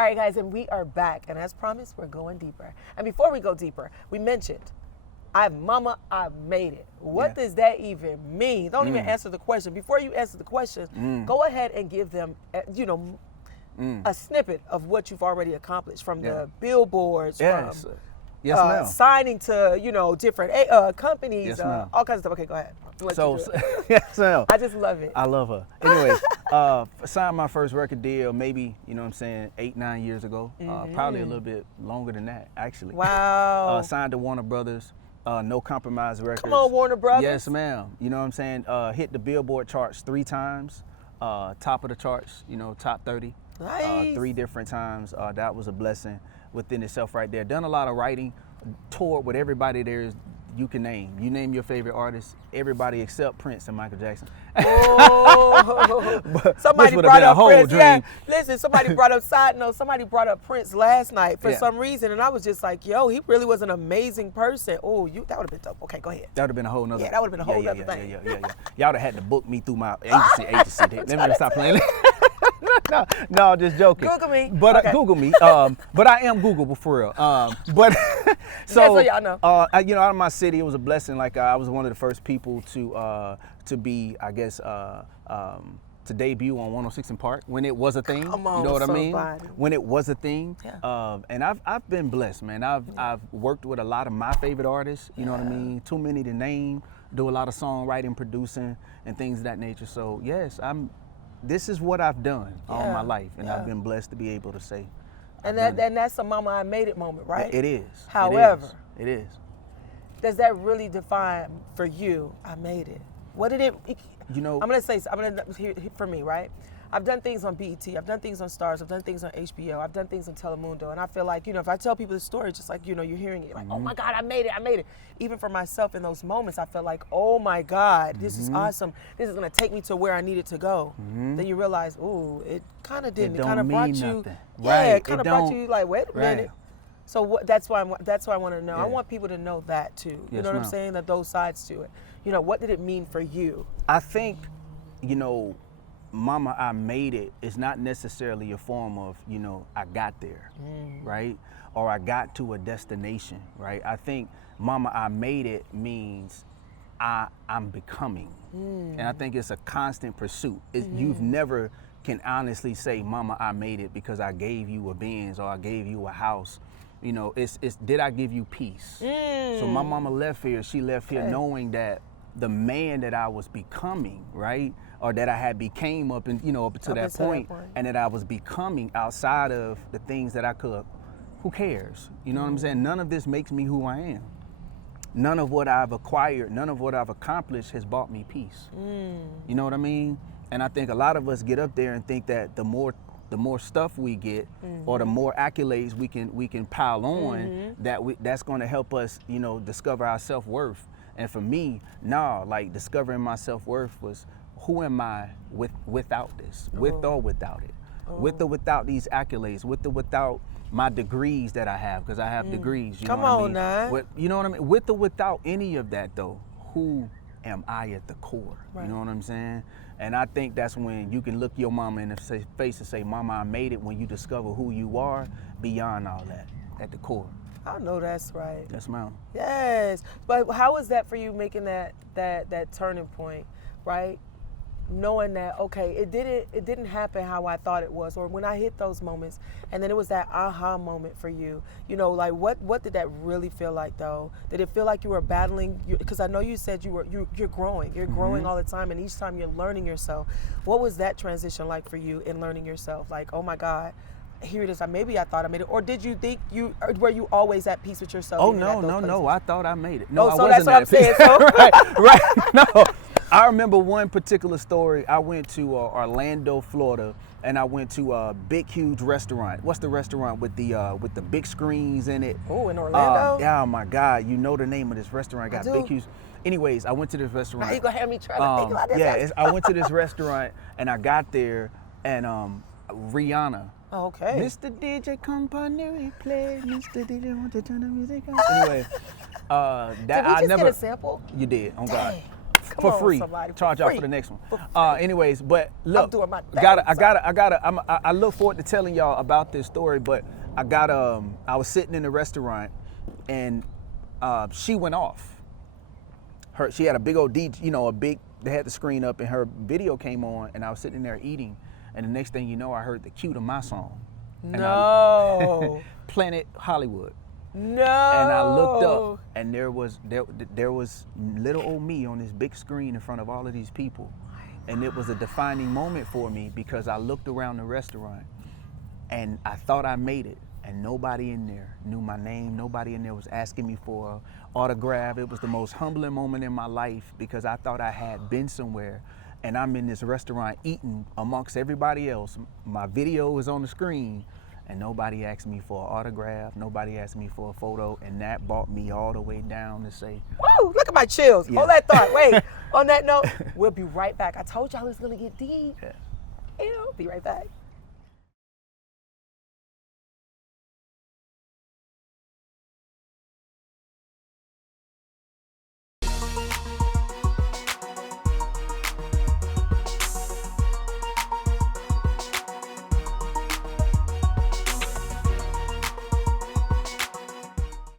All right, guys, and we are back. And as promised, we're going deeper. And before we go deeper, we mentioned, I've made it. What does that even mean? Don't even answer the question. Before you answer the question, go ahead and give them, a snippet of what you've already accomplished from the billboards, from signing to, different companies, all kinds of stuff. Okay, go ahead. Yes, ma'am. I just love it. I love her. Anyways, signed my first record deal maybe, 8, 9 years ago. Probably a little bit longer than that, actually. Wow. Signed to Warner Brothers, No Compromise Records. Come on, Warner Brothers. Yes, ma'am. You know what I'm saying? Hit the Billboard charts 3 times. Top of the charts, top 30. Nice. 3 different times. That was a blessing within itself right there. Done a lot of writing, toured with everybody there you can name. You name your favorite artist, everybody except Prince and Michael Jackson. Oh, somebody brought up Prince. Yeah, listen, somebody brought up, side note, somebody brought up Prince last night for some reason, and I was just like, yo, he really was an amazing person. Oh, that would have been dope. Okay, go ahead. That would have been a whole nother. Yeah, that would have been a whole nother thing. Yeah. Y'all would have had to book me through my agency. Let me stop playing. No, just joking. Google me. But Google me. But I am Googleable for real. But so y'all know. Out of my city, it was a blessing. Like I was one of the first people to be, I guess, to debut on 106 in Park when it was a thing. Come on, you know what I mean? somebody. When it was a thing. Yeah. And I've been blessed, man. I've worked with a lot of my favorite artists. You know what I mean? Too many to name. Do a lot of songwriting, producing, and things of that nature. So yes, this is what I've done all my life, and I've been blessed to be able to say. And that's a mama I made it moment, right? It is. However, it is. Does that really define for you, I made it? What did it, for me, right? I've done things on BET, I've done things on Stars, I've done things on HBO, I've done things on Telemundo, and I feel like, if I tell people the story, just like, you're hearing it, like, oh my God, I made it. Even for myself in those moments, I feel like, oh my God, this is awesome. This is gonna take me to where I needed to go. Then you realize, ooh, it kind of didn't. It kind of brought you, nothing. It kind of brought you like, wait a minute. So that's why I want to know. I want people to know that too. You know what I'm saying? That those sides to it. What did it mean for you? I think, Mama, I made it is not necessarily a form of, I got there, right? Or I got to a destination, right? I think Mama, I made it means I'm becoming. And I think it's a constant pursuit. You've never can honestly say, Mama, I made it because I gave you a Benz or I gave you a house. It's did I give you peace? So my mama left here, she left here knowing that the man that I was becoming, right? Or that I had became up to that point, and that I was becoming outside of the things that I could, who cares? You know what I'm saying? None of this makes me who I am. None of what I've acquired, none of what I've accomplished has brought me peace. You know what I mean? And I think a lot of us get up there and think that the more stuff we get, or the more accolades we can pile on, that's going to help us, discover our self-worth. And for me, like discovering my self-worth was, who am I without this? With or without it? With or without these accolades? With or without my degrees that I have? Because I have degrees. You know what I mean? Now. You know what I mean? With or without any of that, though, who am I at the core? Right. You know what I'm saying? And I think that's when you can look your mama in the face and say, Mama, I made it, when you discover who you are beyond all that, at the core. I know that's right. Yes, ma'am. Yes. But how was that for you, making that turning point, right? Knowing that, okay, it didn't happen how I thought it was, or when I hit those moments, and then it was that aha moment for you. Like what did that really feel like though? Did it feel like you were battling? Because I know you said you're growing. You're growing all the time, and each time you're learning yourself. What was that transition like for you in learning yourself? Like, oh my God, here it is. Maybe I thought I made it, or did you think were you always at peace with yourself? Oh no, I thought I made it. No, I so wasn't that's what I'm saying. So. right. No. I remember one particular story. I went to Orlando, Florida, and I went to a big, huge restaurant. What's the restaurant with the big screens in it? Oh, in Orlando? Oh my God, you know the name of this restaurant? Got big, huge. Anyways, I went to this restaurant. Now you gonna have me try to think about this? I went to this restaurant, and I got there, and Rihanna. Oh, okay. Mr. DJ, come partner, play. Mr. DJ, want to turn the music on? Anyway, did we just get a sample? You did. Oh God. Come for on, free. somebody, for Charge y'all free. for the next one. For free. Anyways, but look, I'm doing my thing, I look forward to telling y'all about this story. But I was sitting in the restaurant, and she went off. She had a big old DJ, they had the screen up, and her video came on, and I was sitting there eating, and the next thing you know, I heard the cue to my song. No. Planet Hollywood. No. And I looked up, and there was little old me on this big screen in front of all of these people. And it was a defining moment for me because I looked around the restaurant, and I thought I made it, and nobody in there knew my name. Nobody in there was asking me for an autograph. It was the most humbling moment in my life because I thought I had been somewhere, and I'm in this restaurant eating amongst everybody else. My video is on the screen, and nobody asked me for an autograph. Nobody asked me for a photo, and that brought me all the way down to say, woo, look at my chills. Yeah. Hold that thought. Wait, on that note, we'll be right back. I told y'all it was going to get deep. yeah. Be right back.